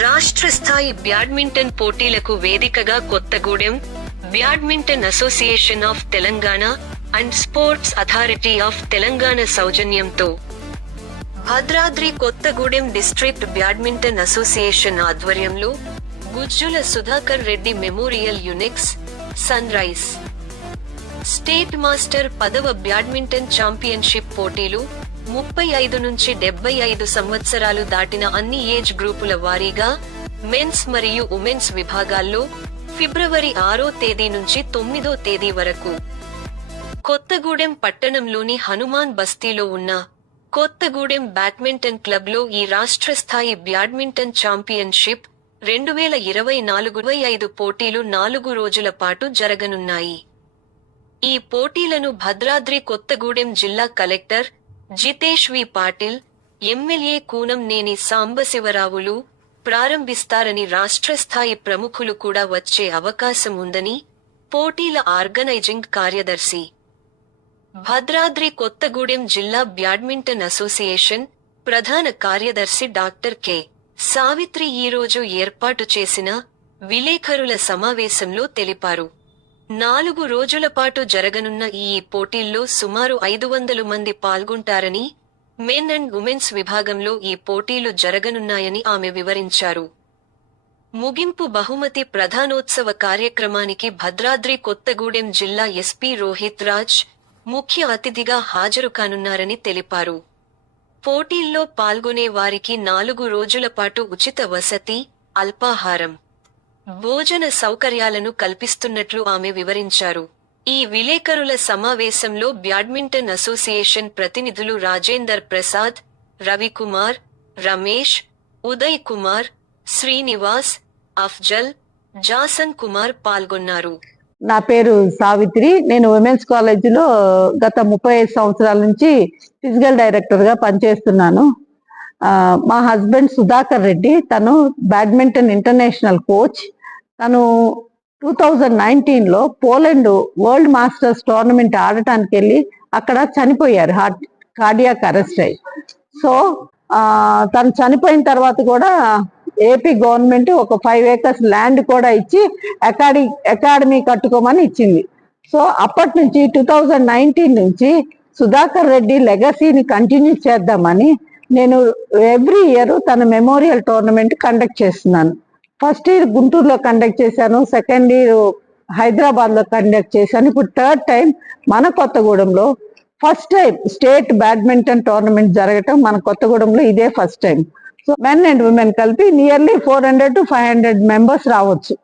రాష్ట్ర స్థాయి బ్యాడ్మింటన్ పోటీలకు వేదికగా Kothagudem badminton association of Telangana and sports authority of Telangana సౌజన్యంతో Bhadradri Kothagudem district badminton association ఆధ్వర్యంలో Gujjula Sudhakar Reddy memorial Yonex sunrise state master పదవ badminton championship పోటీలు ముప్పై ఐదు నుంచి డెబ్బై ఐదు సంవత్సరాలు దాటిన అన్ని ఏజ్ గ్రూపుల వారీగా మెన్స్ మరియు ఉమెన్స్ విభాగాల్లో ఫిబ్రవరి ఆరో తేదీ నుంచి తొమ్మిదో తేదీ వరకు కొత్తగూడెం పట్టణంలోని హనుమాన్ బస్తీలో ఉన్న కొత్తగూడెం బ్యాడ్మింటన్ క్లబ్లో ఈ రాష్ట్ర స్థాయి బ్యాడ్మింటన్ ఛాంపియన్షిప్ రెండు వేల ఇరవై నాలుగు ఐదు పోటీలు నాలుగు రోజుల పాటు జరగనున్నాయి. ఈ పోటీలను భద్రాద్రి కొత్తగూడెం జిల్లా collector Jitesh V Patil MLA Kunamneni సాంబశివరావులు ప్రారంభిస్తారని రాష్ట్రస్థాయి ప్రముఖులు కూడా వచ్చే అవకాశం ఉందని పోటీల ఆర్గనైజింగ్ కార్యదర్శి భద్రాద్రి కొత్తగూడెం జిల్లా బ్యాడ్మింటన్ అసోసియేషన్ ప్రధాన కార్యదర్శి డాక్టర్ కె. సావిత్రి ఈరోజు ఏర్పాటు చేసిన విలేకరుల సమావేశంలో తెలిపారు. నాలుగు రోజుల పాటు జరగనున్న ఈ పోటీల్లో సుమారు ఐదు వందలు మంది పాల్గొంటారని మెన్ అండ్ ఉమెన్స్ విభాగంలో ఈ పోటీలు జరగనున్నాయని ఆమె వివరించారు. ముగింపు బహుమతి ప్రధానోత్సవ కార్యక్రమానికి భద్రాద్రి కొత్తగూడెం జిల్లా ఎస్పీ రోహిత్ రాజ్ ముఖ్య అతిథిగా హాజరు కానున్నారని తెలిపారు. పోటీల్లో పాల్గొనే వారికి నాలుగు రోజుల పాటు ఉచిత వసతి అల్పాహారం భోజన సౌకర్యాలను కల్పిస్తున్నట్లు ఆమె వివరించారు. ఈ విలేకరుల సమావేశంలో బ్యాడ్మింటన్ అసోసియేషన్ ప్రతినిధులు రాజేందర్ ప్రసాద్ రవికుమార్ రమేష్ ఉదయ్ కుమార్ శ్రీనివాస్ అఫ్జల్ జాసన్ కుమార్ పాల్గొన్నారు. నా పేరు సావిత్రి. నేను ఉమెన్స్ కాలేజీలో గత ముప్పై ఐదు సంవత్సరాల నుంచి ఫిజికల్ డైరెక్టర్గా పనిచేస్తున్నాను. మా హస్బెండ్ సుధాకర్ రెడ్డి తను బ్యాడ్మింటన్ ఇంటర్నేషనల్ కోచ్. తను టూ థౌజండ్ నైన్టీన్లో పోలాండ్ వరల్డ్ మాస్టర్స్ టోర్నమెంట్ ఆడటానికి వెళ్ళి అక్కడ చనిపోయారు. హార్ట్ కార్డియాక్ అరెస్ట్ అయ్యి సో తను చనిపోయిన తర్వాత కూడా ఏపీ గవర్నమెంట్ ఒక ఫైవ్ ఏకర్స్ ల్యాండ్ కూడా ఇచ్చి అకాడమీ అకాడమీ కట్టుకోమని ఇచ్చింది. సో అప్పటి నుంచి టూ థౌజండ్ నైన్టీన్ నుంచి సుధాకర్ రెడ్డి లెగసీని కంటిన్యూ చేద్దామని నేను ఎవ్రీ ఇయర్ తన మెమోరియల్ టోర్నమెంట్ కండక్ట్ చేస్తున్నాను. ఫస్ట్ ఇయర్ గుంటూరులో కండక్ట్ చేశాను సెకండ్ ఇయర్ హైదరాబాద్లో కండక్ట్ చేశాను. ఇప్పుడు థర్డ్ టైం మన కొత్తగూడెంలో first time state badminton tournament జరగటం మన కొత్తగూడెంలో ఇదే first time so men and women కలిపి nearly four hundred to five hundred members రావచ్చు.